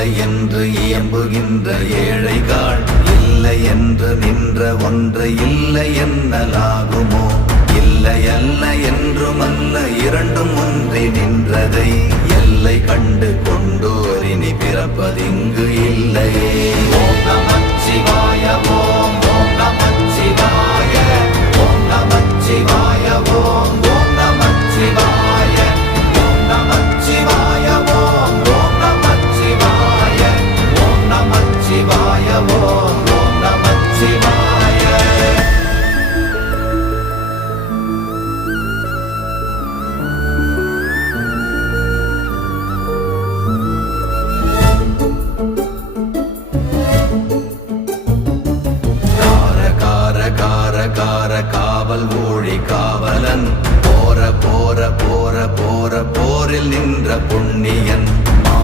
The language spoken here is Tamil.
இல்லை என்று இயம்புகின்ற ஏழைகள், இல்லை என்று நின்ற ஒன்று இல்லை என்னலாகுமோ? இல்லை அல்ல என்றும் அல்ல, இரண்டும் ஒன்றி நின்றதை எல்லை கண்டு கொண்டோர் இனி பிறப்பதிங்கு இல்லையே.